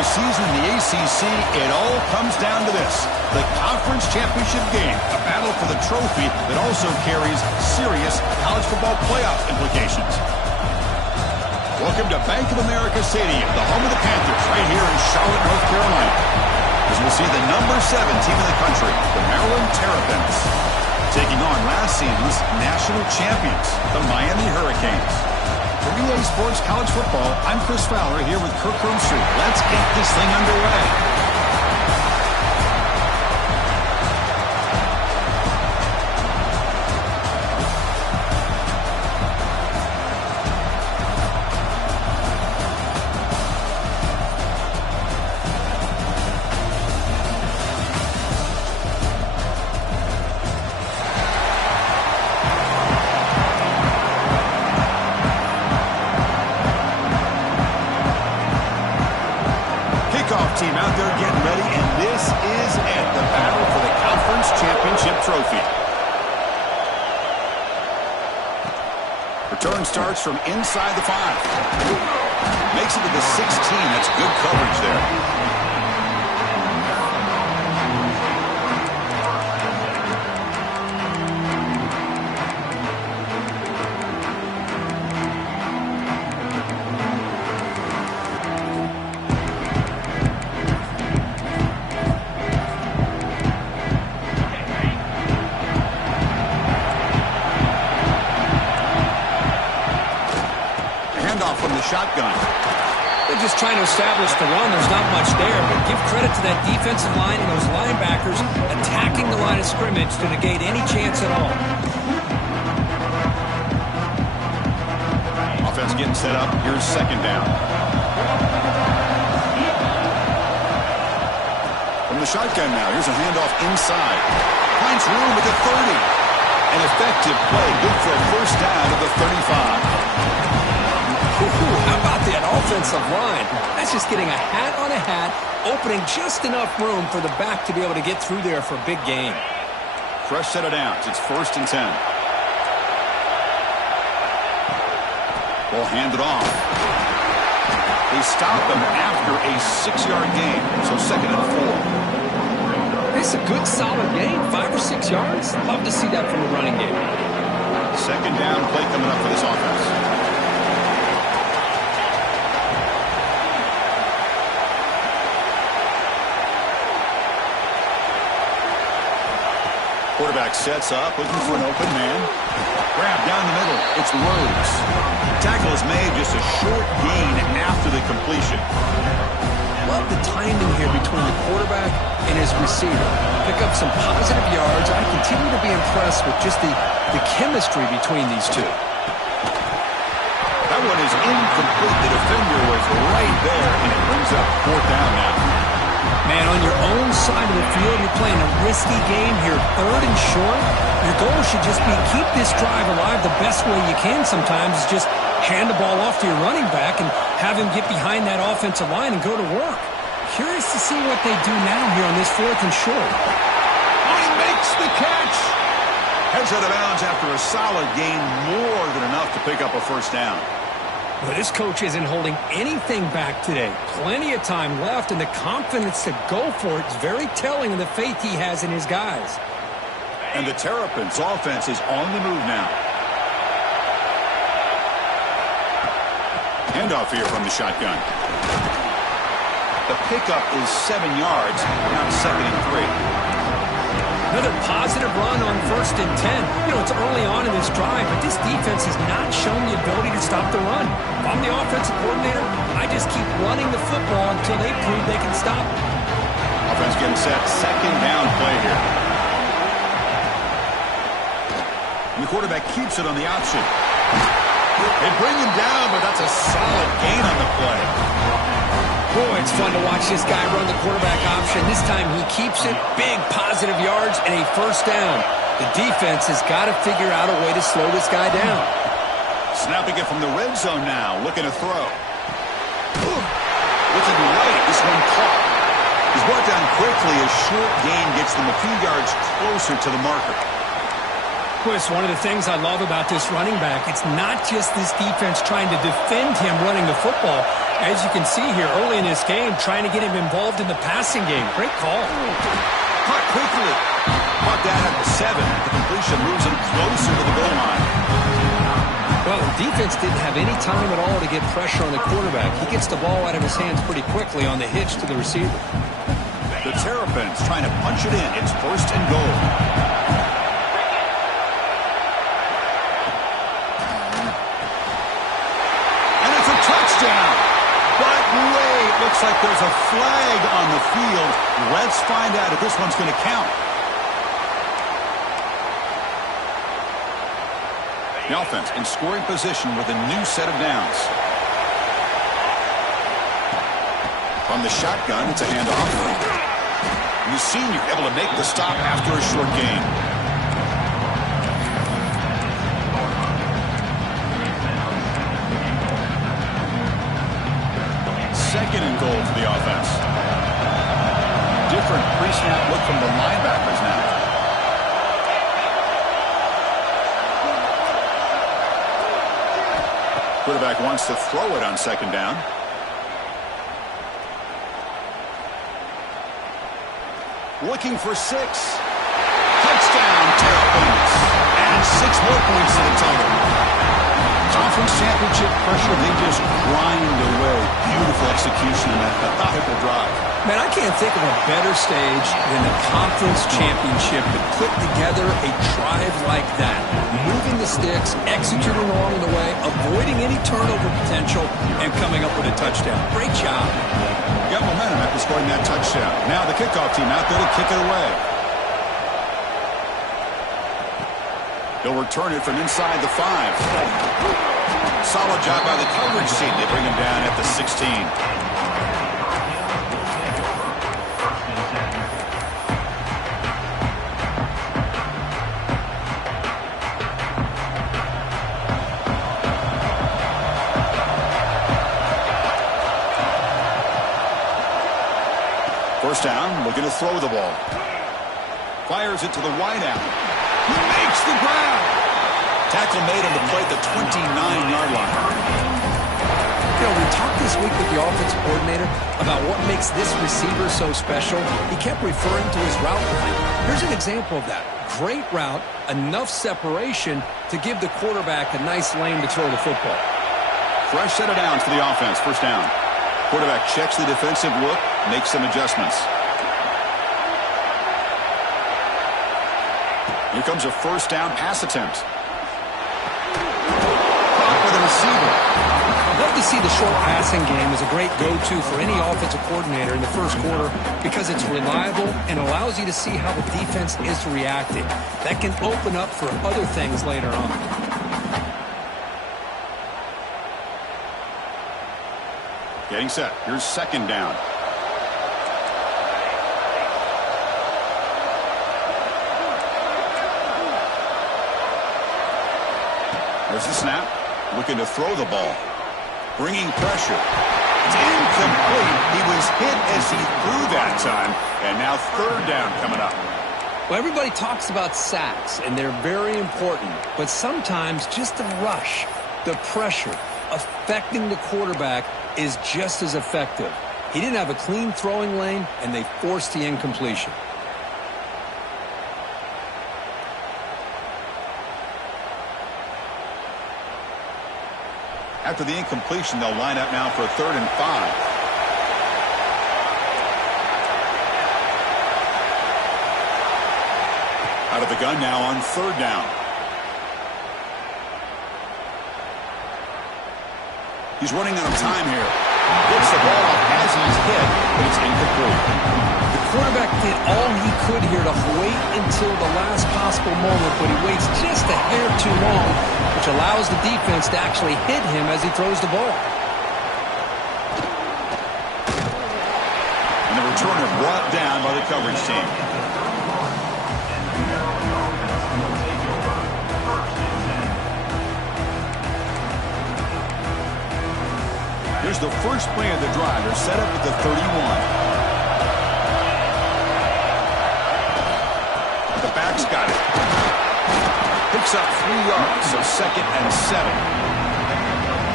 regular season in the ACC, it all comes down to this: the conference championship game, a battle for the trophy that also carries serious college football playoff implications. Welcome to Bank of America Stadium, the home of the Panthers, right here in Charlotte, North Carolina, as we'll see the number 7 team in the country, the Maryland Terrapins, taking on last season's national champions, the Miami Hurricanes. For EA Sports College Football, I'm Chris Fowler here with Kirk Herbstreit. Let's get this thing underway. Team out there getting ready, and this is it, the battle for the conference championship trophy. Return starts from inside the 5. Makes it to the 16. That's good coverage there. From the shotgun. They're just trying to establish the run. There's not much there, but give credit to that defensive line and those linebackers attacking the line of scrimmage to negate any chance at all. Offense getting set up. Here's second down. From the shotgun now. Here's a handoff inside. Finds room at the 30. An effective play. Good for a first down at the 35. How about that offensive line? That's just getting a hat on a hat, opening just enough room for the back to be able to get through there for a big gain. Fresh set of downs. It's 1st and 10. Ball handed off. They stop them after a 6-yard gain, so 2nd and 4. It's a good, solid gain, 5 or 6 yards. Love to see that from the running game. 2nd down play coming up for this offense. Quarterback sets up, looking for an open man. Grab down the middle. It's Rhodes. Tackle is made, just a short gain after the completion. Love the timing here between the quarterback and his receiver. Pick up some positive yards. I continue to be impressed with just the chemistry between these two. That one is incomplete. The defender was right there, and it brings up 4th down now. Man, on your own side of the field, you're playing a risky game here, 3rd and short. Your goal should just be keep this drive alive the best way you can sometimes is just hand the ball off to your running back and have him get behind that offensive line and go to work. Curious to see what they do now here on this 4th and short. He makes the catch. Heads out of bounds after a solid gain, more than enough to pick up a first down. Well, this coach isn't holding anything back today. Plenty of time left, and the confidence to go for it is very telling of the faith he has in his guys. And the Terrapins offense is on the move now. Handoff here from the shotgun. The pickup is 7 yards, now 2nd and 3. Another positive run on 1st and 10. You know, it's early on in this drive, but this defense has not shown the ability to stop the run. If I'm the offensive coordinator, I just keep running the football until they prove they can stop it. Offense getting set. 2nd down play here. And the quarterback keeps it on the option. They bring him down, but that's a solid gain on the play. Boy, it's fun to watch this guy run the quarterback option. This time he keeps it. Big positive yards and a first down. The defense has got to figure out a way to slow this guy down. Snapping it from the red zone now. Looking to throw. Looking right. This one caught. He's brought down quickly. A short gain gets them a few yards closer to the marker. Chris, one of the things I love about this running back, it's not just this defense trying to defend him running the football. As you can see here, early in this game, trying to get him involved in the passing game. Great call. Caught quickly. Caught that at the 7. The completion moves him closer to the goal line. Well, the defense didn't have any time at all to get pressure on the quarterback. He gets the ball out of his hands pretty quickly on the hitch to the receiver. The Terrapins trying to punch it in. It's 1st and goal. And it's a touchdown. But wait, looks like there's a flag on the field. Let's find out if this one's going to count. The offense in scoring position with a new set of downs. From the shotgun, it's a handoff. The senior able to make the stop after a short gain. Second and goal for the offense. Different pre-snap look from the linebackers now. Quarterback wants to throw it on 2nd down. Looking for 6. Touchdown, Terrapins. And 6 more points to the total. Conference championship pressure, they just grind away. Beautiful execution in that methodical drive. Man, I can't think of a better stage than the conference championship to put together a drive like that. Moving the sticks, executing along the way, avoiding any turnover potential, and coming up with a touchdown. Great job. Got momentum after scoring that touchdown. Now the kickoff team out there to kick it away. They'll return it from inside the 5. Solid job by the coverage team. They bring him down at the 16. First down, looking to throw the ball. Fires it to the wideout. He makes the grab. Tackle made on the play at the 29-yard line. You know, we talked this week with the offensive coordinator about what makes this receiver so special. He kept referring to his route line. Here's an example of that. Great route, enough separation to give the quarterback a nice lane to throw the football. Fresh set of downs for the offense. First down. Quarterback checks the defensive look, makes some adjustments. Here comes a first down pass attempt. Caught by the receiver. I'd love to see the short passing game as a great go-to for any offensive coordinator in the first quarter because it's reliable and allows you to see how the defense is reacting. That can open up for other things later on. Getting set. Here's second down. There's the snap. Looking to throw the ball. Bringing pressure. It's incomplete. He was hit as he threw that time. And now third down coming up. Well, everybody talks about sacks, and they're very important. But sometimes just the rush, the pressure, affecting the quarterback is just as effective. He didn't have a clean throwing lane, and they forced the incompletion. After the incompletion, they'll line up now for a 3rd and 5. Out of the gun now on 3rd down. He's running out of time here. Gets the ball off as he's hit, but it's incomplete. The quarterback did all he could here to wait until the last possible moment, but he waits just a hair too long, which allows the defense to actually hit him as he throws the ball. And the returner brought down by the coverage team. Here's the first play of the drive. They're set up at the 31. The back's got it. Picks up 3 yards, so 2nd and 7.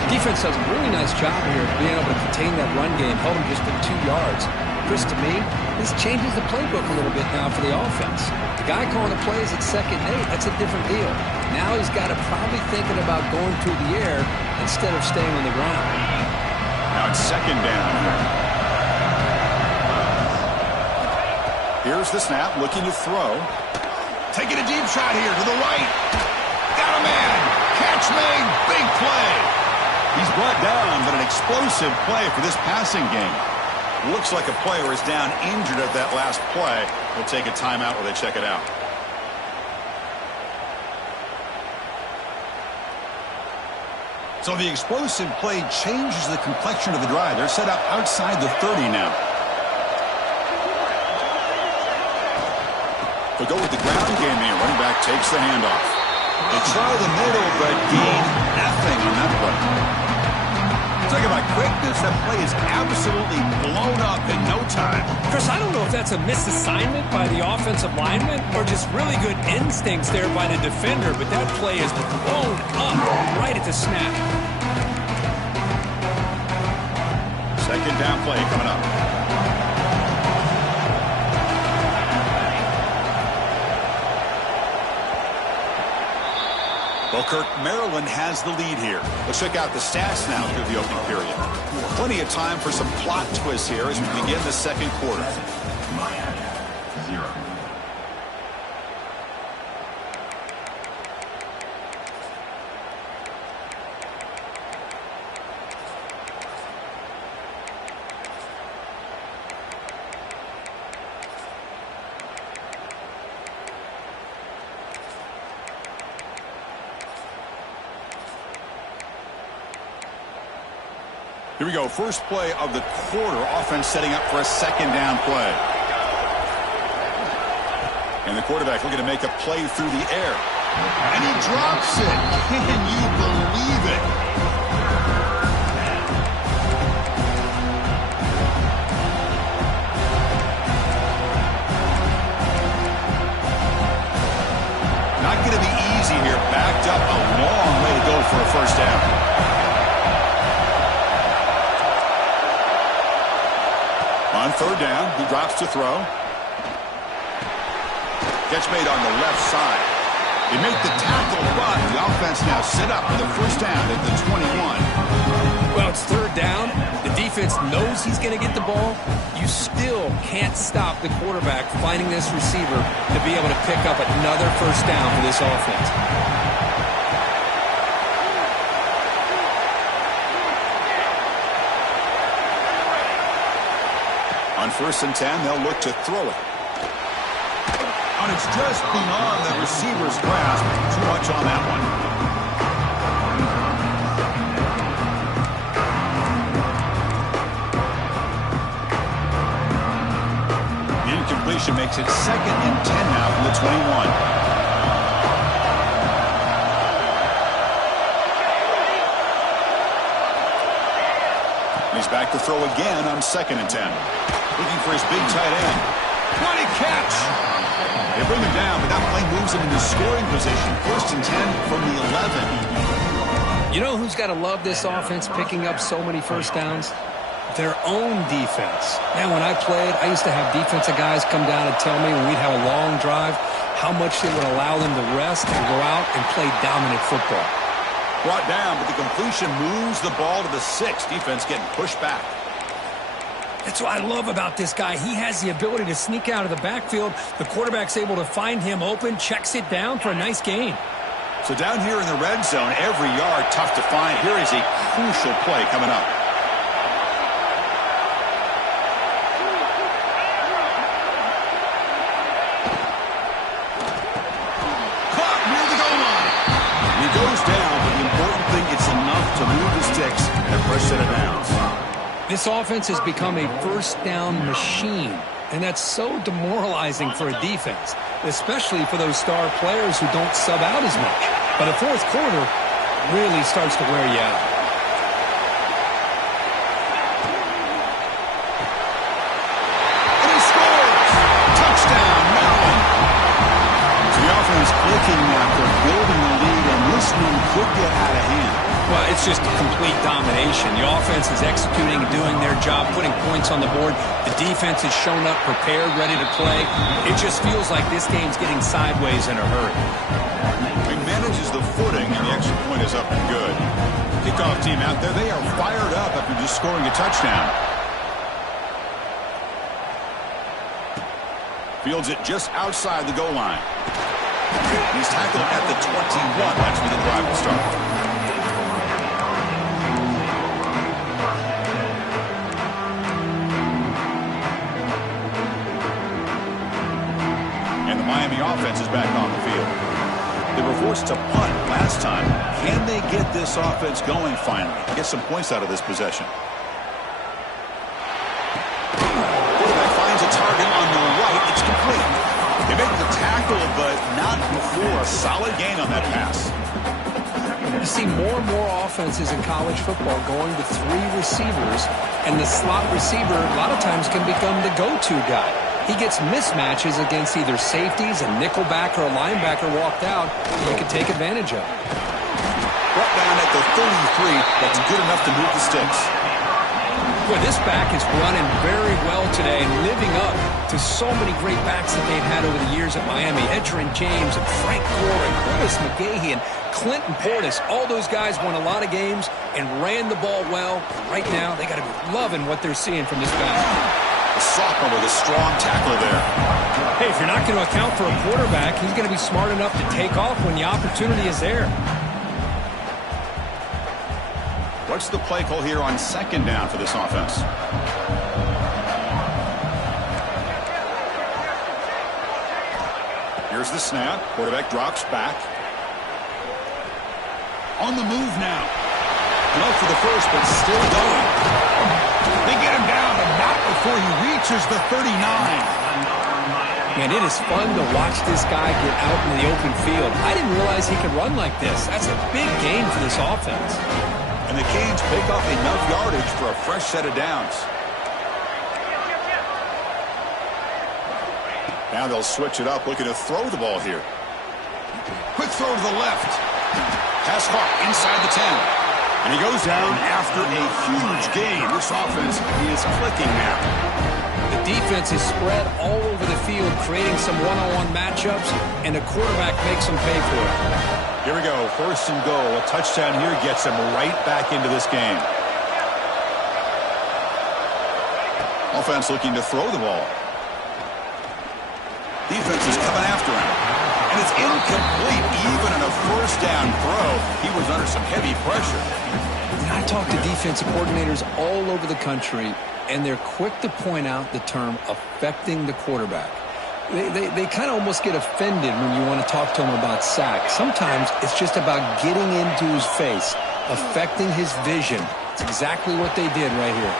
Defense does a really nice job here of being able to contain that run game, held him just at 2 yards. Chris, to me, this changes the playbook a little bit now for the offense. The guy calling the plays at 2nd and 8, that's a different deal. Now he's got to probably thinking about going through the air instead of staying on the ground. Now it's 2nd down. Here's the snap, looking to throw. Taking a deep shot here to the right. Got a man. Catch made. Big play. He's brought down, but an explosive play for this passing game. Looks like a player is down injured at that last play. We'll take a timeout while they check it out. So the explosive play changes the complexion of the drive. They're set up outside the 30 now. They'll go with the ground game here. Running back takes the handoff. They try the middle, but gain nothing on that play. Talk about quickness. That play is absolutely blown up in no time. Chris, I don't know if that's a misassignment by the offensive lineman or just really good instincts there by the defender, but that play is blown up right at the snap. 2nd down play coming up. Well, Kirk, Maryland has the lead here. Let's check out the stats now through the opening period. Plenty of time for some plot twists here as we begin the 2nd quarter. Miami, 0. Here we go. First play of the quarter. Offense setting up for a 2nd down play. And the quarterback looking to make a play through the air. And he drops it. Can you believe it? Not going to be easy here. Backed up a long way to go for a 1st down. On 3rd down, he drops to throw. Catch made on the left side. They make the tackle, but the offense now set up for the 1st down at the 21. Well, it's 3rd down. The defense knows he's going to get the ball. You still can't stop the quarterback finding this receiver to be able to pick up another 1st down for this offense. On 1st and 10, they'll look to throw it. And it's just beyond the receiver's grasp. Too much on that one. The incompletion makes it 2nd and 10 now from the 21. He's back to throw again on 2nd and 10. Looking for his big tight end. What a catch! They bring him down, but that play moves him into scoring position. 1st and 10 from the 11. You know who's got to love this offense picking up so many 1st downs? Their own defense. Man, when I played, I used to have defensive guys come down and tell me when we'd have a long drive how much it would allow them to rest and go out and play dominant football. Brought down, but the completion moves the ball to the 6. Defense getting pushed back. That's what I love about this guy. He has the ability to sneak out of the backfield. The quarterback's able to find him open, checks it down for a nice gain. So down here in the red zone, every yard tough to find. Here is a crucial play coming up. Caught near the goal line. He goes down, but the important thing, it's enough to move the sticks and a fresh set of downs. This offense has become a 1st down machine, and that's so demoralizing for a defense, especially for those star players who don't sub out as much. But the 4th quarter really starts to wear you out. And he scores! Touchdown, Maryland! So the offense clicking now. They're building the lead, and this one could get out of hand. Well, it's just complete domination. The offense is executing and doing their job, putting points on the board. The defense has shown up, prepared, ready to play. It just feels like this game's getting sideways in a hurry. He manages the footing, and the extra point is up and good. Kickoff team out there, they are fired up after just scoring a touchdown. Fields it just outside the goal line. He's tackled at the 21. That's where the drive will start. And the Miami offense is back on the field. They were forced to punt last time. Can they get this offense going finally? Get some points out of this possession. Quarterback finds a target on the right. It's complete. They make the tackle, but not before a solid gain on that pass. You see more and more offenses in college football going to 3 receivers, and the slot receiver a lot of times can become the go-to guy. He gets mismatches against either safeties, a nickelback, or a linebacker walked out that you can take advantage of. Brought down at the 33. That's good enough to move the sticks. Well, this back is running very well today and living up to so many great backs that they've had over the years at Miami. Edgerrin James and Frank Gore and Curtis McGahee and Clinton Portis. All those guys won a lot of games and ran the ball well. Right now, they got to be loving what they're seeing from this back. A sophomore with a strong tackle there. Hey, if you're not going to account for a quarterback, he's going to be smart enough to take off when the opportunity is there. What's the play call here on second down for this offense? Here's the snap. Quarterback drops back. On the move now. No for the first, but still going. They get him down, but not before he reaches the 39. Man, it is fun to watch this guy get out in the open field. I didn't realize he could run like this. That's a big gain for this offense. And the Canes pick up enough yardage for a fresh set of downs. Now they'll switch it up, looking to throw the ball here. Quick throw to the left. Pass caught inside the 10. And he goes down after a huge gain. This offense is clicking now. The defense is spread all over the field, creating some one-on-one matchups, and the quarterback makes them pay for it. Here we go, first and goal. A touchdown here gets him right back into this game. Offense looking to throw the ball. Defense is coming after him. And it's incomplete. Even in a first down throw, he was under some heavy pressure. I talk to defensive coordinators all over the country, and they're quick to point out the term affecting the quarterback. They kind of almost get offended when you want to talk to them about sacks. Sometimes it's just about getting into his face, affecting his vision. It's exactly what they did right here.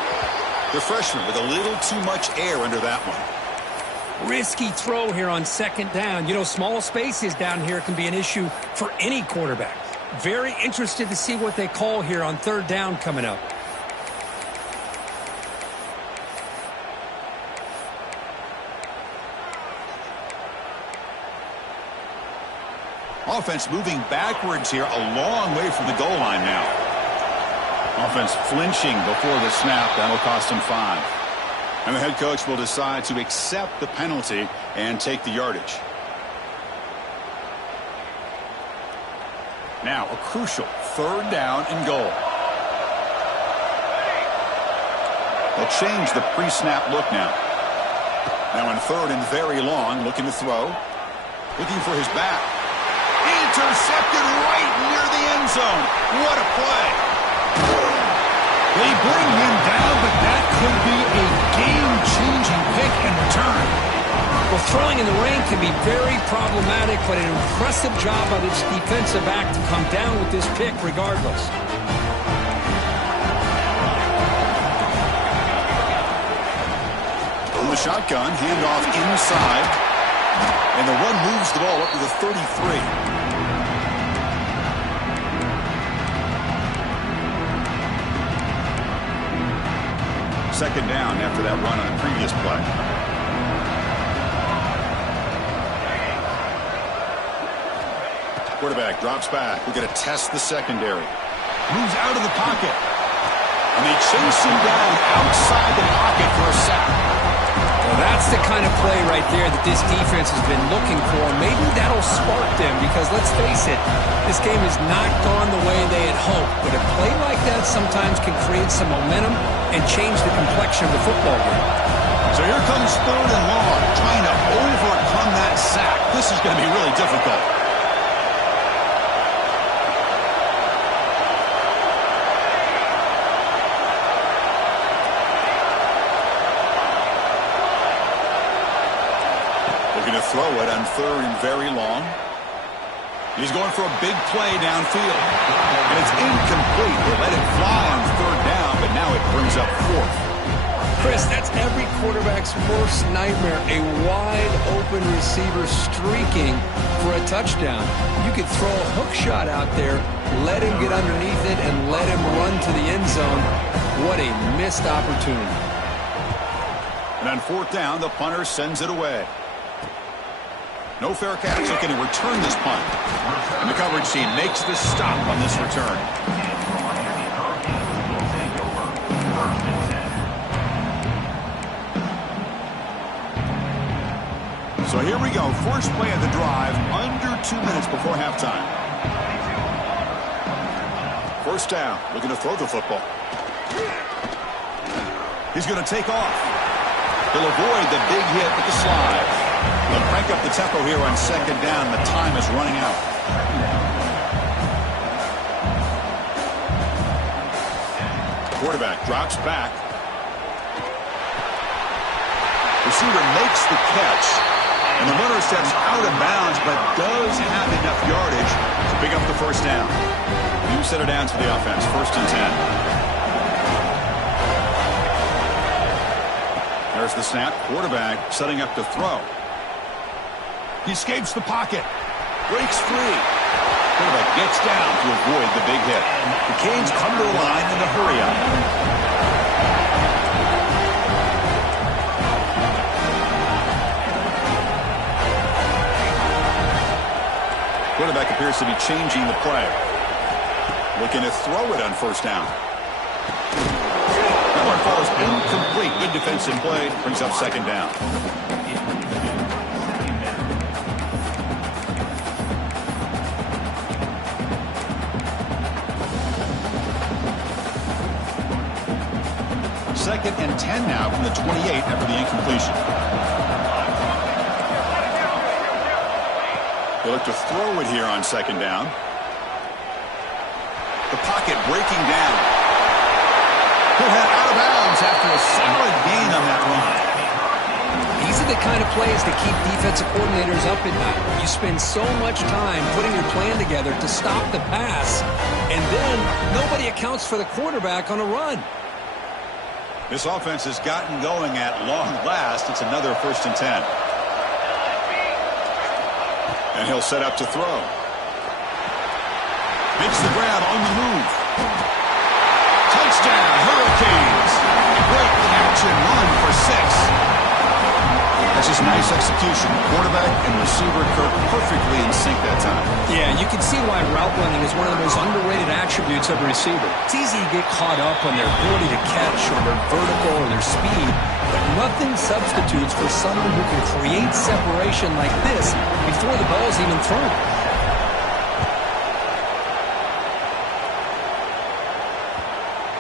The freshman with a little too much air under that one. Risky throw here on second down. You know, small spaces down here can be an issue for any quarterback. Very interested to see what they call here on third down coming up. Offense moving backwards here, a long way from the goal line now. Offense flinching before the snap. That'll cost him 5. And the head coach will decide to accept the penalty and take the yardage. Now a crucial third down and goal. They'll change the pre-snap look now. Now in third and very long, looking to throw. Looking for his back. Intercepted right near the end zone. What a play. They bring him down, but that could be a game-changing pick and return. Well, throwing in the rain can be very problematic, but an impressive job by this defensive back to come down with this pick regardless. From the shotgun, handoff inside. And the run moves the ball up to the 33. Second down after that run on the previous play. Quarterback drops back. We're going to test the secondary. Moves out of the pocket. And they chase him down outside the pocket for a sack. Well, that's the kind of play right there that this defense has been looking for. Maybe that'll spark them because, let's face it, this game has not gone the way they had hoped. But a play like that sometimes can create some momentum and change the complexion of the football game. So here comes 3rd and long, trying to overcome that sack. This is going to be really difficult. Looking to throw it on 3rd and very long. He's going for a big play downfield. And it's incomplete. They let it fly on 3rd down, but now it brings up 4th. Chris, that's every quarterback's worst nightmare, a wide-open receiver streaking for a touchdown. You could throw a hook shot out there, let him get underneath it, and let him run to the end zone. What a missed opportunity. And on 4th down, the punter sends it away. No fair catch looking to return this punt. And the coverage team makes the stop on this return. So here we go. First play of the drive, under 2 minutes before halftime. 1st down, looking to throw the football. He's going to take off. He'll avoid the big hit with the slide. They'll crank up the tempo here on 2nd down. The time is running out. Quarterback drops back. Receiver makes the catch. And the runner steps out of bounds, but does have enough yardage to pick up the 1st down. New set it down to the offense. 1st and 10. There's the snap. Quarterback setting up to throw. He escapes the pocket. Breaks free. Quarterback gets down to avoid the big hit. The Canes come to the line in a hurry up. Quarterback appears to be changing the play. Looking to throw it on 1st down. That one falls incomplete. Good defensive play. Brings up 2nd down. Second and 10 now from the 28 after the incompletion. They look to throw it here on 2nd down. The pocket breaking down. He'll head out of bounds after a solid gain on that run. These are the kind of plays that keep defensive coordinators up at night. You spend so much time putting your plan together to stop the pass, and then nobody accounts for the quarterback on a run. This offense has gotten going at long last. It's another 1st and 10. And he'll set up to throw. Makes the grab on the move. Touchdown, Hurricanes. Great action run for 6. That's just nice execution. Quarterback and receiver Kirk perfectly in sync that time. Yeah, you can see why route running is one of the most underrated attributes of a receiver. It's easy to get caught up on their ability to catch or their vertical or their speed, but nothing substitutes for someone who can create separation like this before the ball's even thrown.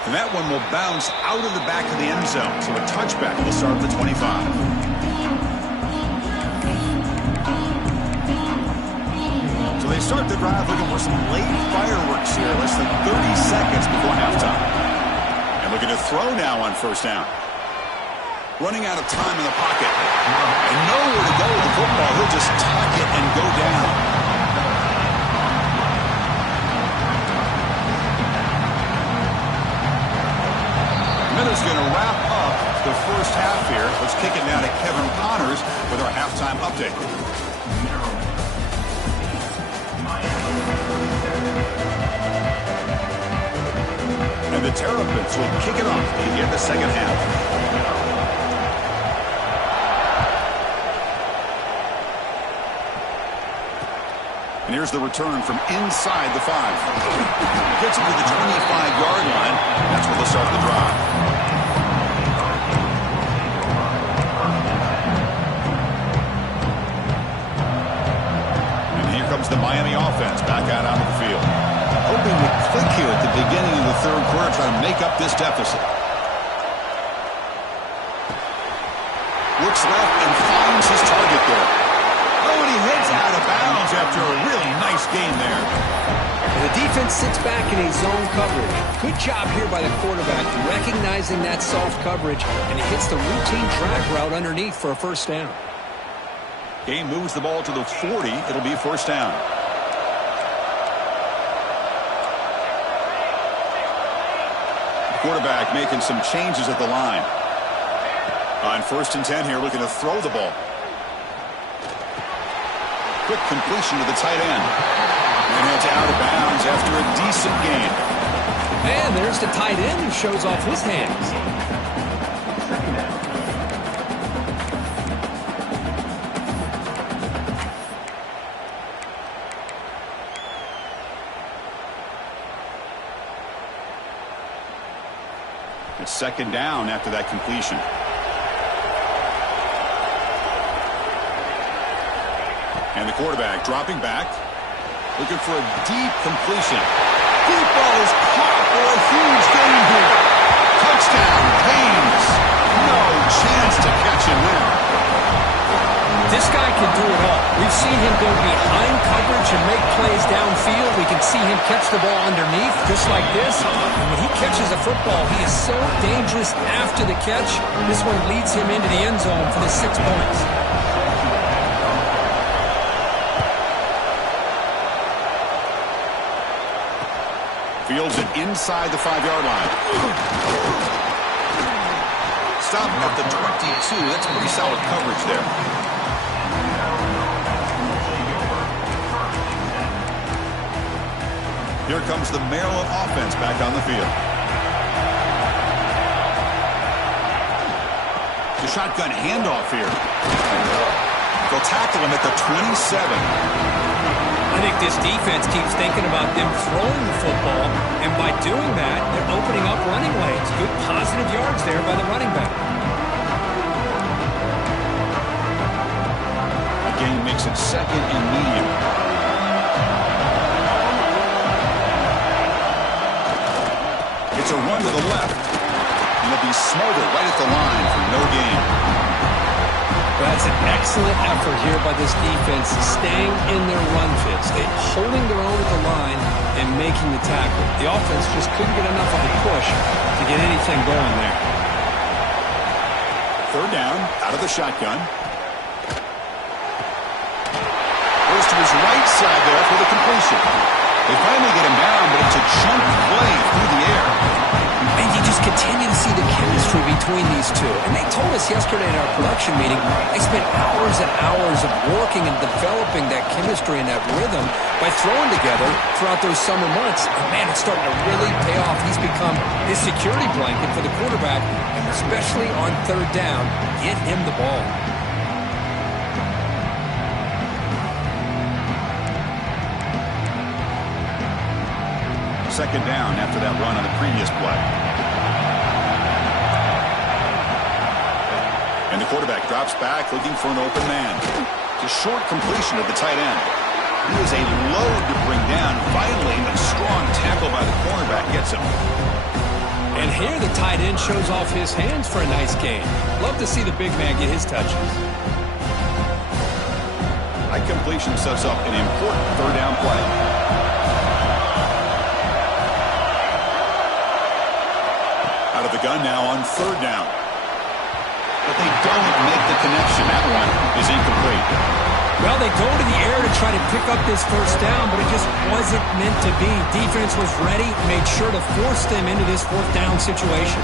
And that one will bounce out of the back of the end zone. So a touchback will start at the 25. So they start the drive looking for some late fireworks here. Less than 30 seconds before halftime. And looking to throw now on 1st down. Running out of time in the pocket. And nowhere to go with the football. He'll just tuck it and go down. Miller's going to wrap up the 1st half here. Let's kick it now to Kevin Connors with our halftime update. And the Terrapins will kick it off to begin the 2nd half. And here's the return from inside the 5. Gets it to the 25-yard line. That's where they'll start the drive. And here comes the Miami offense back out onto the field. Hoping to click here at the beginning of the third quarter, trying to make up this deficit. Looks left and finds his target there. Oh, and he heads out of bounds after a really nice game there. The defense sits back in a zone coverage. Good job here by the quarterback, recognizing that soft coverage, and he hits the routine drag route underneath for a first down. Game moves the ball to the 40. It'll be first down. Quarterback making some changes at the line. On 1st and 10 here, looking to throw the ball. Quick completion to the tight end. And heads out of bounds after a decent gain. And there's the tight end who shows off his hands. It's second down after that completion. And the quarterback dropping back, looking for a deep completion. Deep ball is caught for a huge gain here. Touchdown, Haynes. No chance to catch him there. This guy can do it all. We've seen him go behind coverage and make plays downfield. We can see him catch the ball underneath, just like this. And when he catches a football, he is so dangerous after the catch. This one leads him into the end zone for the 6 points. Fields it inside the 5-yard line. Stop at the 22. That's pretty solid coverage there. Here comes the Maryland offense back on the field. The shotgun handoff here. They'll tackle him at the 27. I think this defense keeps thinking about them throwing the football, and by doing that, they're opening up running lanes. Good positive yards there by the running back. Again, makes it second and medium. It's a run to the left, and they'll be smothered right at the line for no gain. That's an excellent effort here by this defense, staying in their run fits. They're holding their own at the line and making the tackle. The offense just couldn't get enough of a push to get anything going there. Third down, out of the shotgun. Goes to his right side there for the completion. They finally get him down, but it's a chunk play through the air. And you just continue to see the chemistry between these two. And they told us yesterday in our production meeting, they spent hours and hours of working and developing that chemistry and that rhythm by throwing together throughout those summer months. And man, it's starting to really pay off. He's become his security blanket for the quarterback, and especially on third down, get him the ball. Second down after that run on the previous play. And the quarterback drops back looking for an open man. It's a short completion of the tight end. He is a load to bring down. Finally, a strong tackle by the cornerback gets him. And here the tight end shows off his hands for a nice gain. Love to see the big man get his touches. That completion sets up an important third down play. Out of the gun now on third down. But they don't make the connection. That one is incomplete. Well, they go to the air to try to pick up this first down, but it just wasn't meant to be. Defense was ready, made sure to force them into this fourth down situation.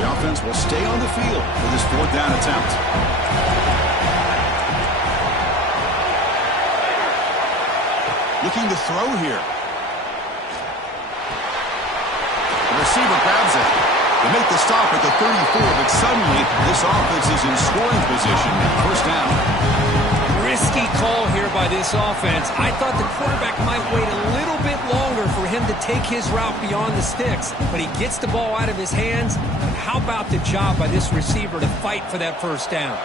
The offense will stay on the field for this fourth down attempt. Looking to throw here. The receiver grabs it. They make the stop at the 34, but suddenly this offense is in scoring position. First down. Risky call here by this offense. I thought the quarterback might wait a little bit longer for him to take his route beyond the sticks, but he gets the ball out of his hands. How about the job by this receiver to fight for that first down?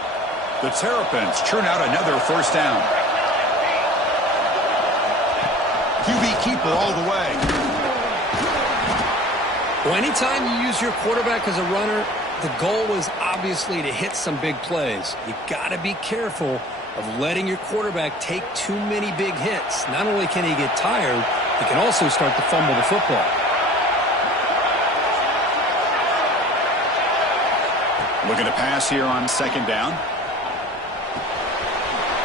The Terrapins churn out another first down. QB keeper all the way. Well, anytime you use your quarterback as a runner, the goal is obviously to hit some big plays. You got to be careful of letting your quarterback take too many big hits. Not only can he get tired, he can also start to fumble the football. Looking to pass here on second down.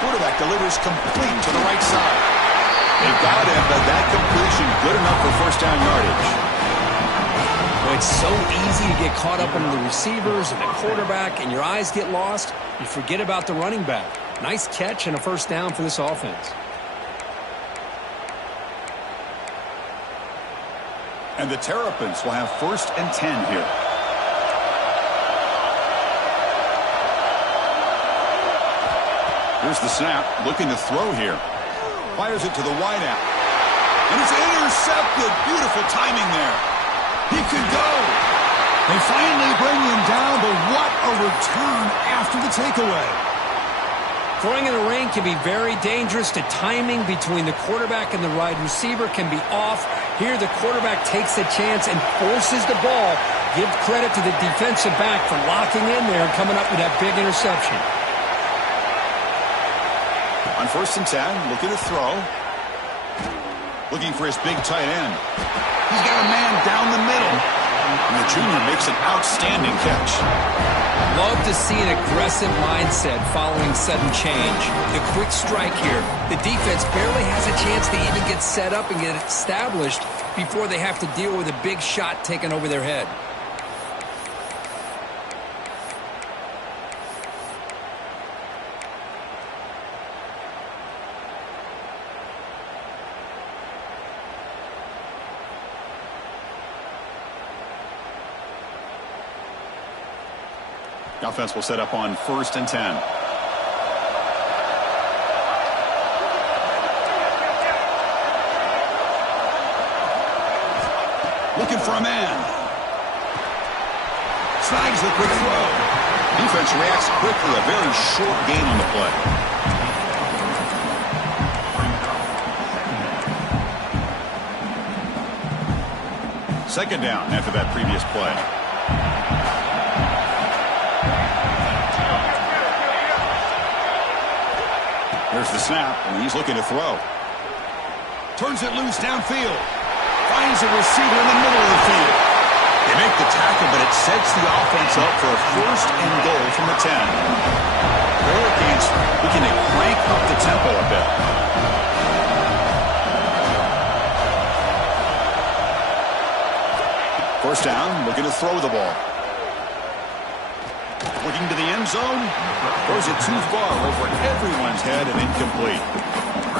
Quarterback delivers complete to the right side. They've got him, but that completion good enough for first down yardage. Well, it's so easy to get caught up in the receivers and the quarterback, and your eyes get lost. You forget about the running back. Nice catch and a first down for this offense. And the Terrapins will have first and 10 here. Here's the snap, looking to throw here. Fires it to the wideout. And it's intercepted. Beautiful timing there. He could go. They finally bring him down, but what a return after the takeaway. Throwing in the rain can be very dangerous. The timing between the quarterback and the wide receiver can be off. Here the quarterback takes a chance and forces the ball. Give credit to the defensive back for locking in there and coming up with that big interception. On first and 10, looking to throw. Looking for his big tight end. He's got a man down the middle. And the junior makes an outstanding catch. Love to see an aggressive mindset following sudden change. The quick strike here. The defense barely has a chance to even get set up and get established before they have to deal with a big shot taken over their head. The offense will set up on first and 10. Looking for a man. Snags the quick throw. Defense reacts quickly. A very short gain on the play. Second down after that previous play. Here's the snap, and he's looking to throw. Turns it loose downfield. Finds a receiver in the middle of the field. They make the tackle, but it sets the offense up for a first and goal from the 10. The Hurricanes looking to crank up the tempo a bit. First down, looking to throw the ball. Looking to the end zone. Throws it too far over everyone's head and incomplete.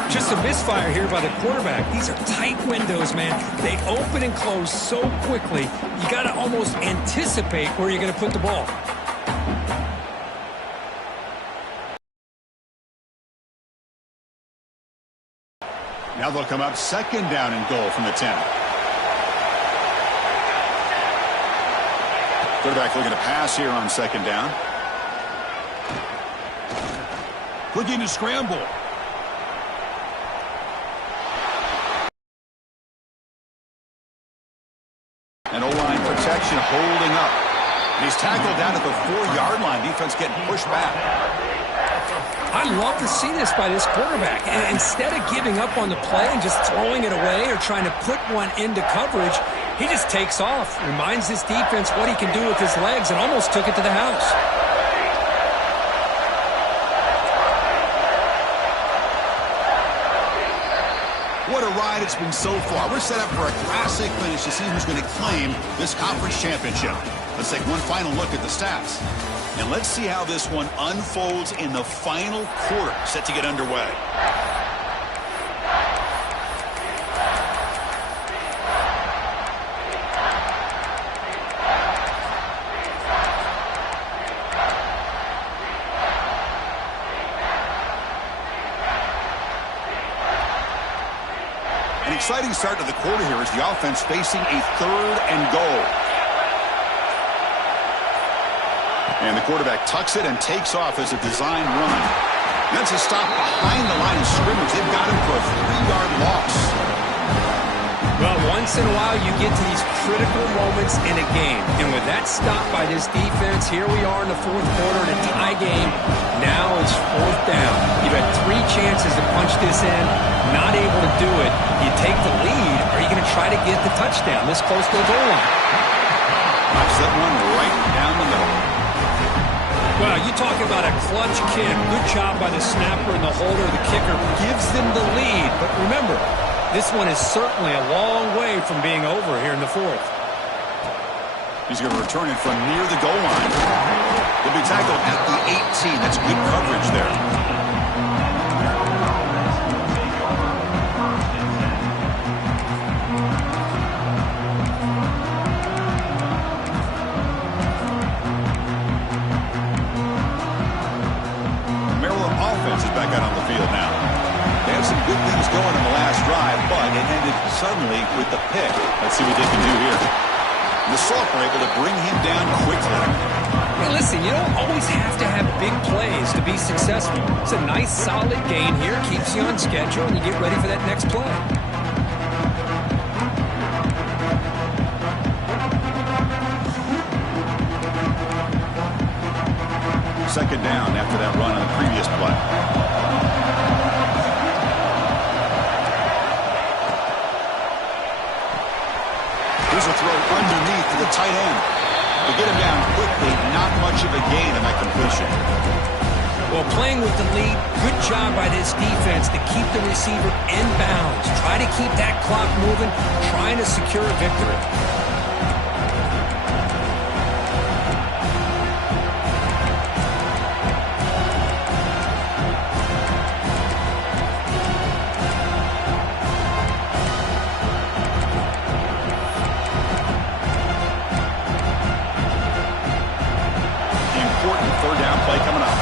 Just a misfire here by the quarterback. These are tight windows, man. They open and close so quickly, you got to almost anticipate where you're going to put the ball. Now they'll come up second down and goal from the 10. Quarterback looking to pass here on second down. Looking to scramble. And O-line protection holding up. And he's tackled down at the 4-yard line. Defense getting pushed back. I love to see this by this quarterback. And instead of giving up on the play and just throwing it away or trying to put one into coverage, he just takes off, reminds his defense what he can do with his legs, and almost took it to the house. What a ride it's been so far. We're set up for a classic finish to see who's going to claim this conference championship. Let's take one final look at the stats. And let's see how this one unfolds in the final quarter, set to get underway. exciting start to the quarter here as the offense facing a 3rd and goal. And the quarterback tucks it and takes off as a design run. That's a stop behind the line of scrimmage. They've got him for a 3-yard loss. Well, once in a while you get to these critical moments in a game. And with that stop by this defense, here we are in the 4th quarter in a tie game. Now it's 4th down. You've had 3 chances to punch this in, not able to do it. You take the lead, or are you going to try to get the touchdown this close to the goal line? Knocks that one right down the middle. Well, you're talking about a clutch kick. Good job by the snapper and the holder. The kicker gives them the lead. But remember, this one is certainly a long way from being over here in the 4th. He's going to return it from near the goal line. He'll be tackled at the 18. That's good coverage there. Maryland offense is back out on the field now. They have some good things going in the last drive, but it ended suddenly with the pick. Let's see what they can do here. The Salk were able to bring him down quickly. Hey, listen, you don't always have to have big plays to be successful. It's a nice, solid gain here. Keeps you on schedule, and you get ready for that next play. Second down after that run on the previous play. Here's a throw underneath to the tight end. To get him down quickly, not much of a gain in that completion. Well, playing with the lead, good job by this defense to keep the receiver in bounds. Try to keep that clock moving, trying to secure a victory. Third down play coming up.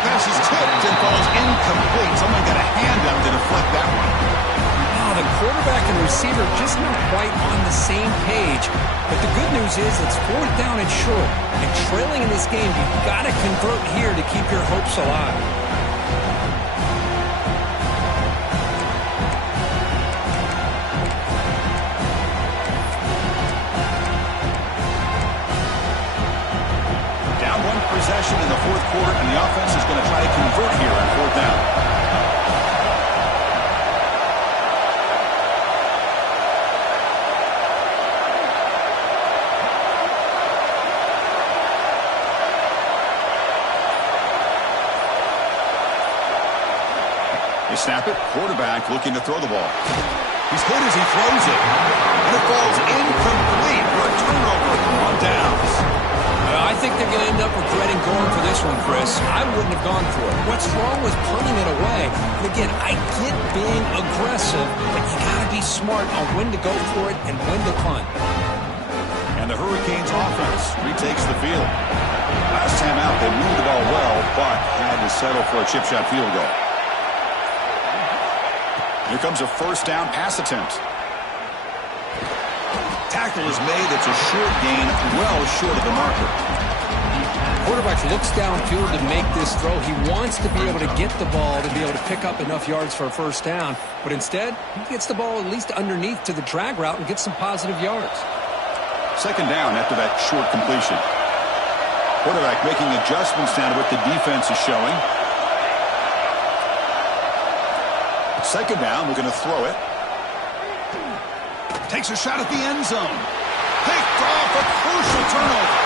Pass is tipped and falls incomplete. Someone got a hand up to deflect that one. Oh, the quarterback and receiver just not quite on the same page. But the good news is it's 4th down and short. And trailing in this game, you've got to convert here to keep your hopes alive. Possession in the 4th quarter, and the offense is going to try to convert here on 4th down. They snap it. Quarterback looking to throw the ball. He's hit as he throws it. And it falls incomplete for a turnover on downs. I think they're going to end up regretting going for this one, Chris. I wouldn't have gone for it. What's wrong with punting it away? And again, I get being aggressive, but you got to be smart on when to go for it and when to punt. And the Hurricanes offense retakes the field. Last time out, they moved the ball well, but had to settle for a chip shot field goal. Here comes a 1st down pass attempt. Tackle is made. It's a short gain, well short of the marker. Quarterback looks downfield to make this throw. He wants to be able to get the ball to be able to pick up enough yards for a 1st down. But instead, he gets the ball at least underneath to the drag route and gets some positive yards. 2nd down after that short completion. Quarterback making adjustments now to what the defense is showing. 2nd down, we're going to throw it. Takes a shot at the end zone. Picked off, a crucial turnover.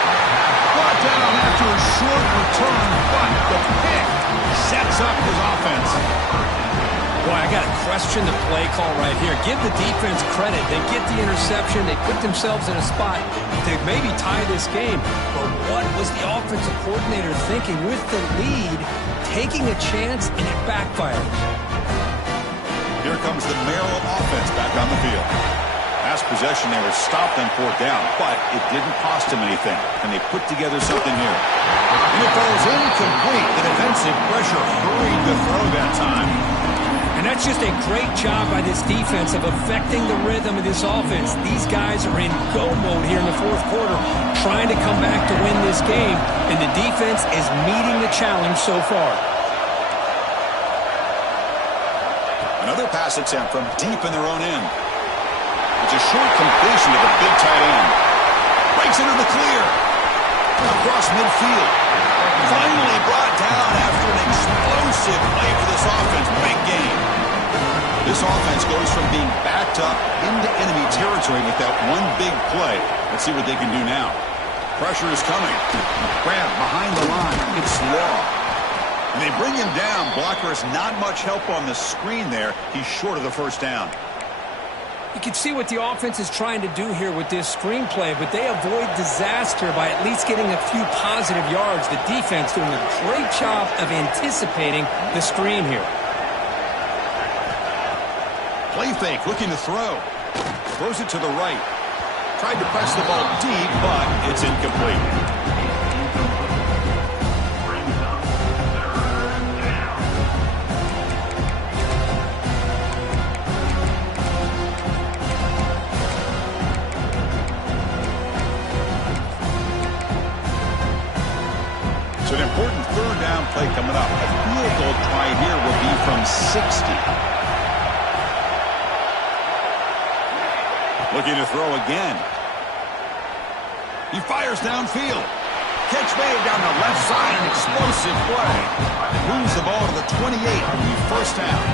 Brought down after a short return, but the pick sets up his offense. Boy, I got to question the play call right here. Give the defense credit. They get the interception. They put themselves in a spot to maybe tie this game. But what was the offensive coordinator thinking with the lead, taking a chance, and it backfired? Here comes the Maryland offense back on the field. Last possession, they were stopped on 4th down, but it didn't cost them anything. And they put together something here. And it falls incomplete. The defensive pressure hurried the throw that time. And that's just a great job by this defense of affecting the rhythm of this offense. These guys are in go mode here in the 4th quarter, trying to come back to win this game, and the defense is meeting the challenge so far. Another pass attempt from deep in their own end. It's a short completion to the big tight end. Breaks into the clear. Across midfield. Finally brought down after an explosive play for this offense. Big game. This offense goes from being backed up into enemy territory with that one big play. Let's see what they can do now. Pressure is coming. Grab behind the line. It's Law. And they bring him down. Blocker has not much help on the screen there. He's short of the 1st down. You can see what the offense is trying to do here with this screenplay, but they avoid disaster by at least getting a few positive yards. The defense doing a great job of anticipating the screen here. Play fake, looking to throw. Throws it to the right. Tried to press the ball deep, but it's incomplete. So an important 3rd down play coming up. A field goal try here will be from 60. Looking to throw again. He fires downfield. Catch made down the left side, an explosive play. Moves the ball to the 28. It'll be 1st down.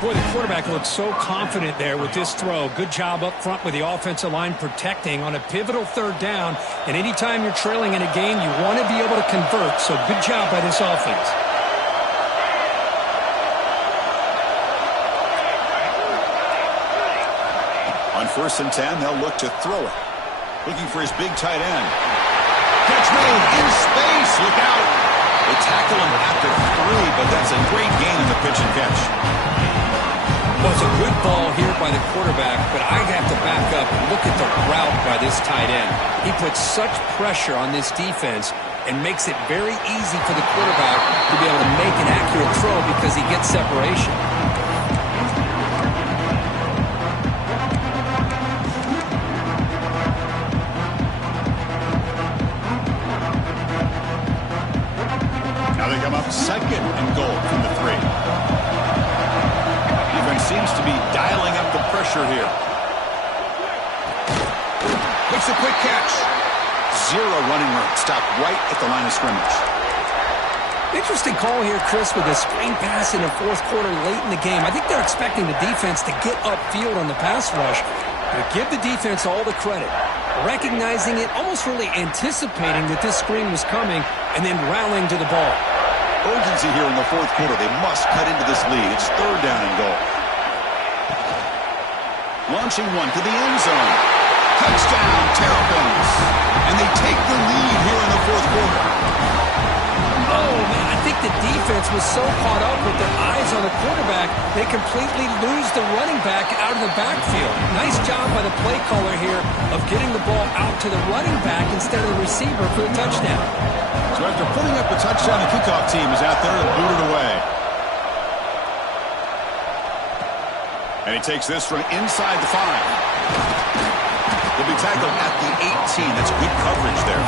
Boy, the quarterback looks so confident there with this throw. Good job up front with the offensive line protecting on a pivotal 3rd down. And anytime you're trailing in a game, you want to be able to convert. So good job by this offense. On 1st and 10, they'll look to throw it. Looking for his big tight end. Catch made in space. Look out. They tackle him after 3, but that's a great gain in the pitch and catch. Well, it's a good ball here by the quarterback, but I'd have to back up and look at the route by this tight end. He puts such pressure on this defense and makes it very easy for the quarterback to be able to make an accurate throw because he gets separation. Now they come up 2nd and goal from the 3. Seems to be dialing up the pressure here. Makes a quick catch. 0 running room. Stopped right at the line of scrimmage. Interesting call here, Chris, with a screen pass in the 4th quarter late in the game. I think they're expecting the defense to get upfield on the pass rush. But give the defense all the credit. Recognizing it, almost really anticipating that this screen was coming, and then rallying to the ball. Urgency here in the 4th quarter. They must cut into this lead. It's 3rd down and goal. Launching one to the end zone. Touchdown, Terrapins. And they take the lead here in the 4th quarter. Oh, man, I think the defense was so caught up with their eyes on the quarterback, they completely lose the running back out of the backfield. Nice job by the play caller here of getting the ball out to the running back instead of the receiver for the touchdown. So after putting up the touchdown, the kickoff team is out there to boot it away. And he takes this from inside the 5. He'll be tackled at the 18. That's good coverage there.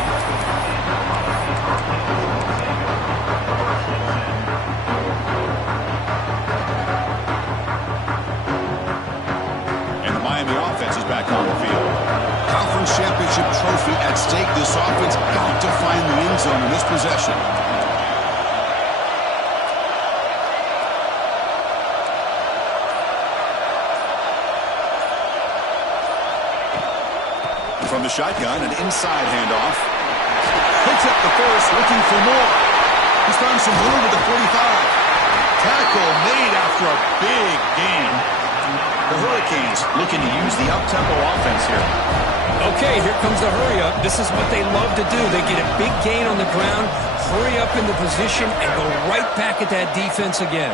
And the Miami offense is back on the field. Conference championship trophy at stake. This offense got to find the end zone in this possession. From the shotgun, an inside handoff. Picks up the first, looking for more. He's found some room at the 45. Tackle made after a big gain. The Hurricanes looking to use the up-tempo offense here. Okay, here comes the hurry-up. This is what they love to do. They get a big gain on the ground, hurry up into position, and go right back at that defense again.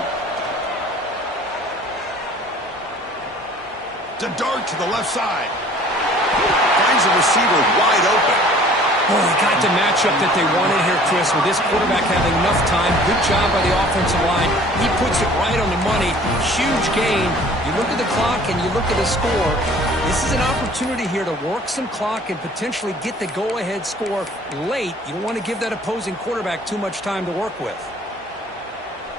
To dart to the left side. Finds the receiver wide open. Oh, they got the matchup that they wanted here, Chris, with this quarterback having enough time. Good job by the offensive line. He puts it right on the money. Huge gain. You look at the clock and you look at the score. This is an opportunity here to work some clock and potentially get the go-ahead score late. You don't want to give that opposing quarterback too much time to work with.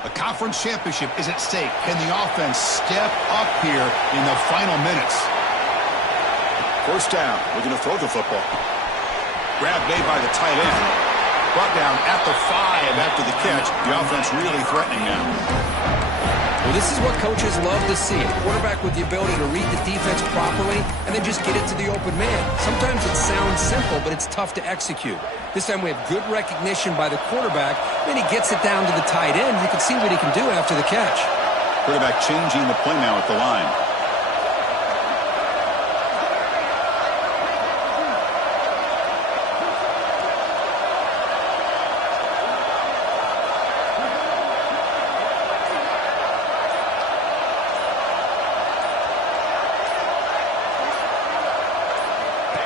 A conference championship is at stake. Can the offense step up here in the final minutes? First down. Looking to throw the football. Grab made by the tight end. Brought down at the 5 after the catch. The offense really threatening now. Well, this is what coaches love to see. A quarterback with the ability to read the defense properly and then just get it to the open man. Sometimes it sounds simple, but it's tough to execute. This time we have good recognition by the quarterback. Then he gets it down to the tight end. You can see what he can do after the catch. Quarterback changing the play now at the line.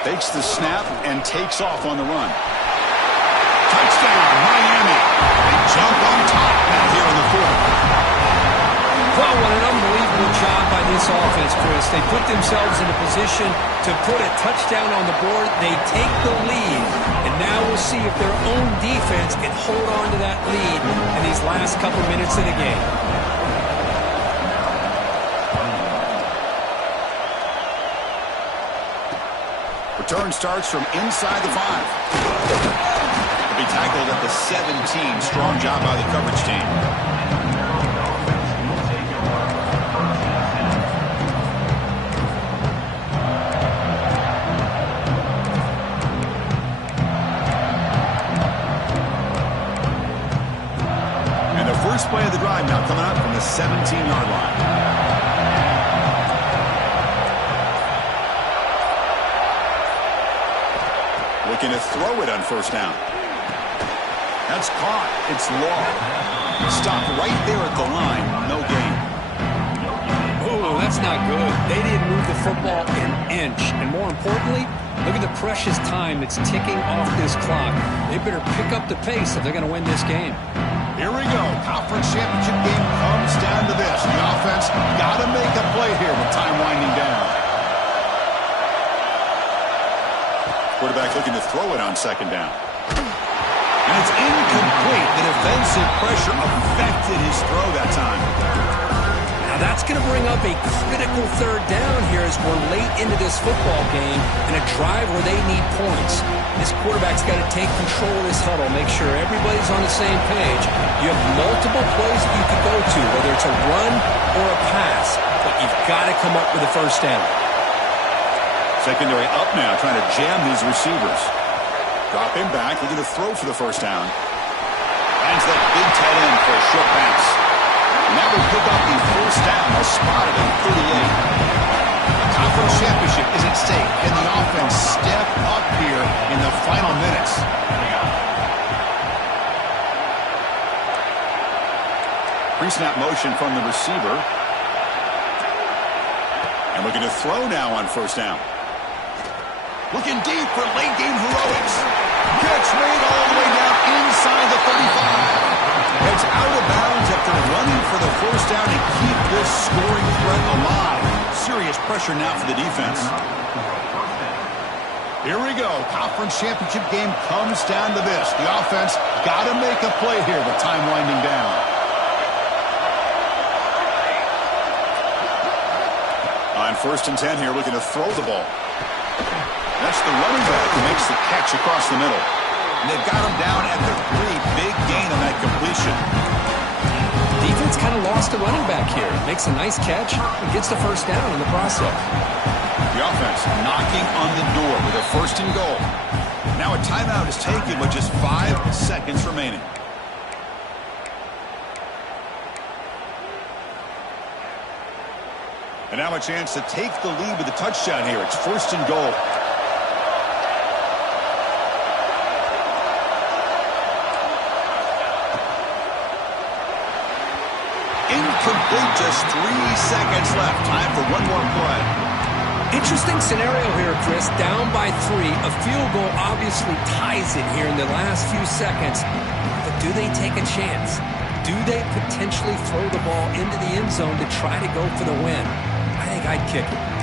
Takes the snap and takes off on the run. Touchdown, Miami. They jump on top now here in the fourth. Well, what an unbelievable job by this offense, Chris. They put themselves in a position to put a touchdown on the board. They take the lead, and now we'll see if their own defense can hold on to that lead in these last couple minutes of the game. Return starts from inside the 5. To be tackled at the 17. Strong job by the coverage team. And the first play of the drive now coming up from the 17-yard line. Looking to throw it on first down. That's caught. It's long. Stopped right there at the line. No gain. Oh, that's not good. They didn't move the football an inch. And more importantly, look at the precious time that's ticking off this clock. They better pick up the pace if they're going to win this game. Here we go. Conference championship game comes down to this. The offense got to make a play here with time winding down. Quarterback looking to throw it on second down. And it's incomplete. The defensive pressure affected his throw that time. Now that's going to bring up a critical third down here as we're late into this football game and a drive where they need points. This quarterback's got to take control of this huddle, make sure everybody's on the same page. You have multiple plays that you could go to, whether it's a run or a pass, but you've got to come up with a first down. Secondary up now, trying to jam these receivers. Drop him back, looking to throw for the first down. Finds that big tight end for a short pass. And that will pick up the first down, spotted at 38. The conference championship is at stake. Can the offense step up here in the final minutes? Pre-snap motion from the receiver. And looking to throw now on first down. Looking deep for late game heroics. Catch made all the way down inside the 35. It's out of bounds after running for the first down and keep this scoring threat alive. Serious pressure now for the defense. Here we go. Conference championship game comes down to this. The offense got to make a play here with time winding down. On 1st and 10 here, looking to throw the ball. That's the running back who makes the catch across the middle. And they've got him down at the 3. Big gain on that completion. Defense kind of lost a running back here. Makes a nice catch and gets the first down in the process. The offense knocking on the door with a 1st and goal. Now a timeout is taken with just 5 seconds remaining. And now a chance to take the lead with a touchdown here. It's 1st and goal. Incomplete, just 3 seconds left. Time for one more play. Interesting scenario here, Chris. Down by 3. A field goal obviously ties it here in the last few seconds. But do they take a chance? Do they potentially throw the ball into the end zone to try to go for the win? I think I'd kick it.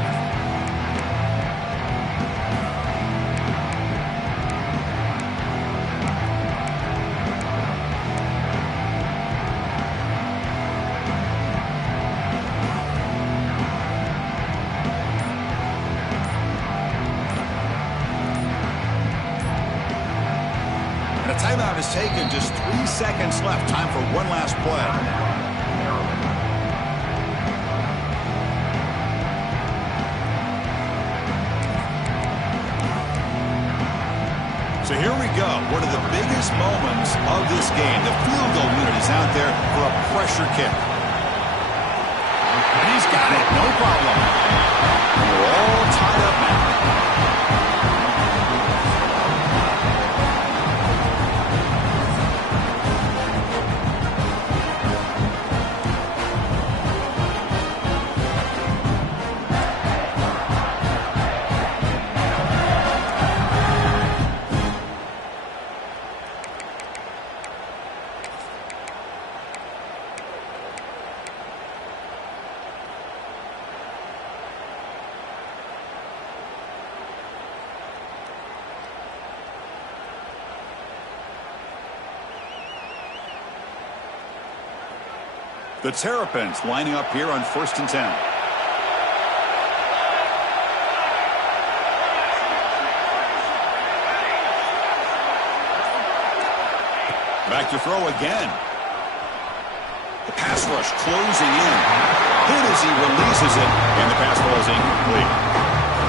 And a timeout is taken. Just 3 seconds left. Time for one last play. So here we go. One of the biggest moments of this game. The field goal unit is out there for a pressure kick. And he's got it. No problem. And we're all tied up now. The Terrapins lining up here on 1st and 10. Back to throw again. The pass rush closing in. Hit as he releases it, and the pass ball is incomplete.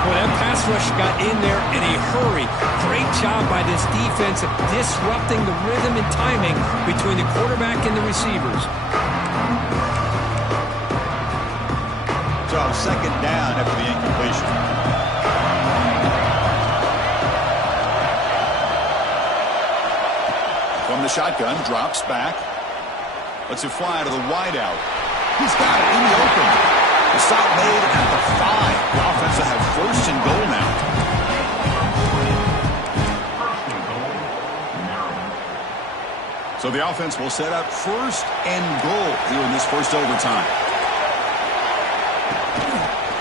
Well, that pass rush got in there in a hurry. Great job by this defense of disrupting the rhythm and timing between the quarterback and the receivers. So 2nd down after the incompletion. From the shotgun, drops back. Lets it fly to the wideout. He's got it in the open. The stop made at the 5. The offense will have 1st and goal now. So the offense will set up 1st and goal here in this first overtime.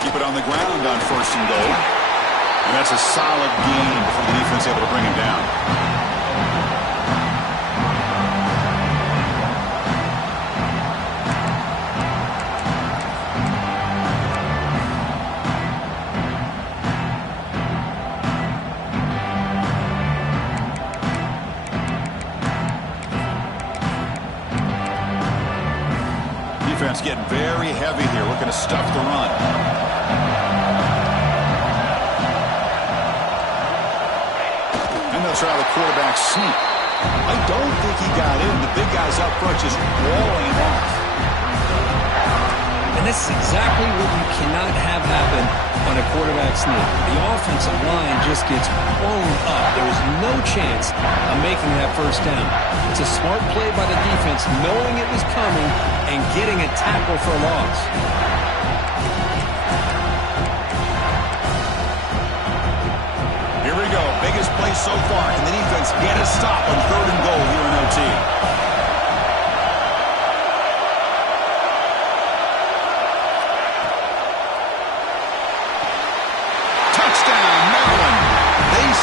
Keep it on the ground on 1st and goal. And that's a solid gain before the defense able to bring him down. Defense getting very heavy here, looking to stuff the run. And they'll try the quarterback sneak. I don't think he got in. The big guys up front just walling him off. And this is exactly what you cannot have happen on a quarterback sneak. The offensive line just gets blown up. There is no chance of making that 1st down. It's a smart play by the defense, knowing it was coming and getting a tackle for a loss. Here we go. Biggest play so far. Can the defense get a stop on 3rd and goal here in OT?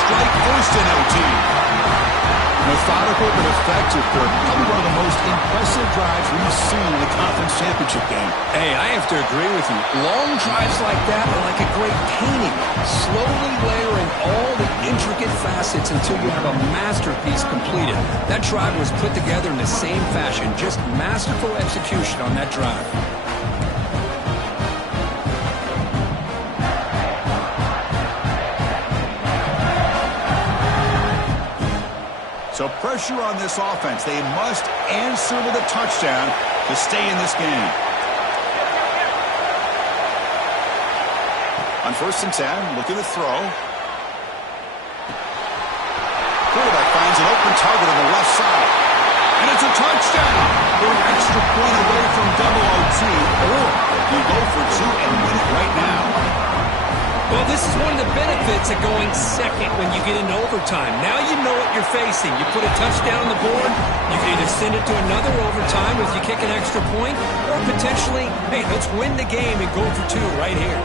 Strike 1st in OT. Methodical but effective for probably one of the most impressive drives we've seen in the conference championship game. Hey, I have to agree with you. Long drives like that are like a great painting. Slowly layering all the intricate facets until you have a masterpiece completed. That drive was put together in the same fashion. Just masterful execution on that drive. So pressure on this offense. They must answer with a touchdown to stay in this game. On 1st and 10, looking to throw. Quarterback finds an open target on the left side. And it's a touchdown. They're an extra point away from double OT. Or you go for 2 and win it right now. Well, the benefits of going second when you get into overtime. Now you know what you're facing. You put a touchdown on the board, you can either send it to another overtime if you kick an extra point, or potentially, hey, let's win the game and go for two right here.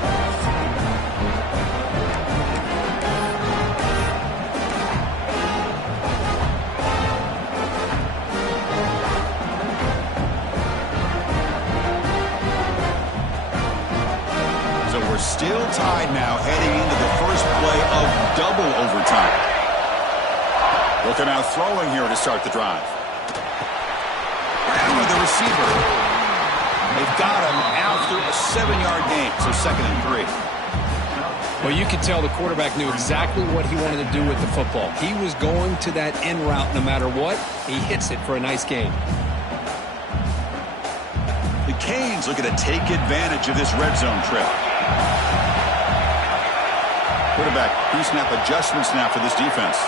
We're still tied now heading into the first play of double overtime. Looking out throwing here to start the drive. Down with the receiver. They've got him after a 7-yard gain, so 2nd and 3. Well, you could tell the quarterback knew exactly what he wanted to do with the football. He was going to that end route no matter what. He hits it for a nice gain. The Canes looking to take advantage of this red zone trip. Quarterback pre-snap adjustments now for this defense.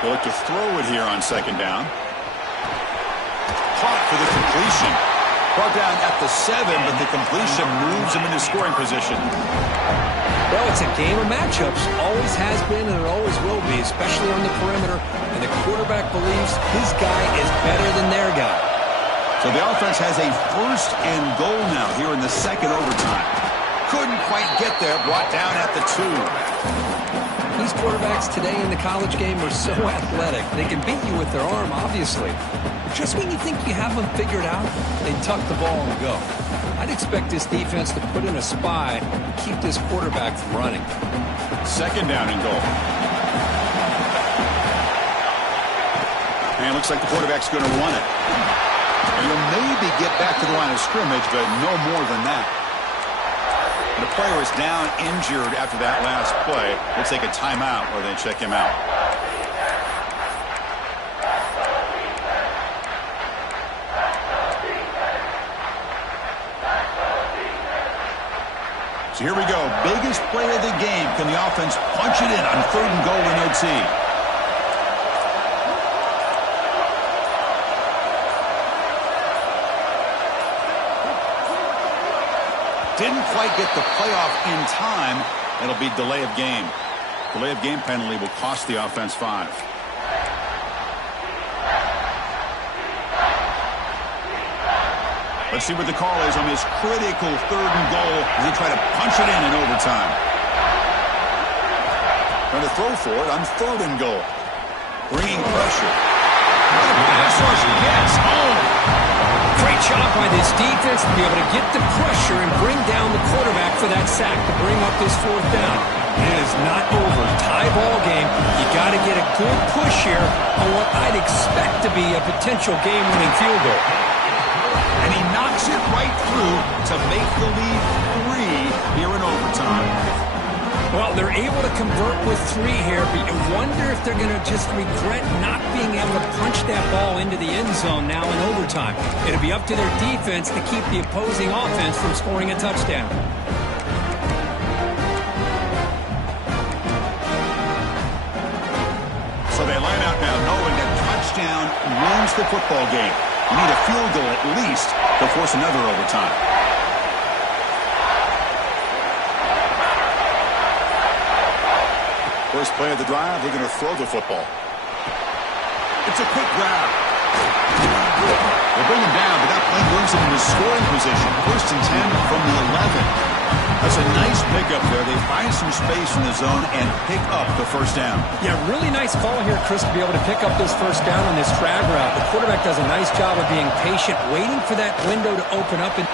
They look to throw it here on 2nd down. Caught for the completion. Brought down at the 7, but the completion moves him into scoring position. Well, it's a game of matchups. Always has been and it always will be, especially on the perimeter. And the quarterback believes his guy is better than their guy. So the offense has a 1st and goal now here in the 2nd overtime. Couldn't quite get there, brought down at the 2. These quarterbacks today in the college game are so athletic. They can beat you with their arm, obviously. Just when you think you have them figured out, they tuck the ball and go. I'd expect this defense to put in a spy and keep this quarterback from running. 2nd down and goal. And it looks like the quarterback's going to run it. And he'll maybe get back to the line of scrimmage, but no more than that. The player is down injured after that last play. We'll take a timeout or they check him out. So here we go. Biggest play of the game. Can the offense punch it in on 3rd and goal in OT? Didn't quite get the playoff in time. It'll be delay of game. Delay of game penalty will cost the offense 5. Let's see what the call is on this critical 3rd and goal as they try to punch it in overtime. Trying to throw for it on 3rd and goal. Bringing pressure. Pass rush gets home. Great job by this defense to be able to get the pressure and bring down the quarterback for that sack to bring up this 4th down. It is not over. Tie ball game. You got to get a good push here on what I'd expect to be a potential game-winning field goal. And he knocks it right through to make the lead 3 here in overtime. Well, they're able to convert with 3 here, but you wonder if they're going to just regret not being able to punch that ball into the end zone now in overtime. It'll be up to their defense to keep the opposing offense from scoring a touchdown. So they line out now knowing that touchdown wins the football game. You need a field goal at least to force another overtime. First play of the drive, they're going to throw the football. It's a quick grab. They bring him down, but that play moves him into scoring position. 1st and 10 from the 11. That's a nice pickup there. They find some space in the zone and pick up the 1st down. Yeah, really nice call here, Chris, to be able to pick up this 1st down on this drag route. The quarterback does a nice job of being patient, waiting for that window to open up. And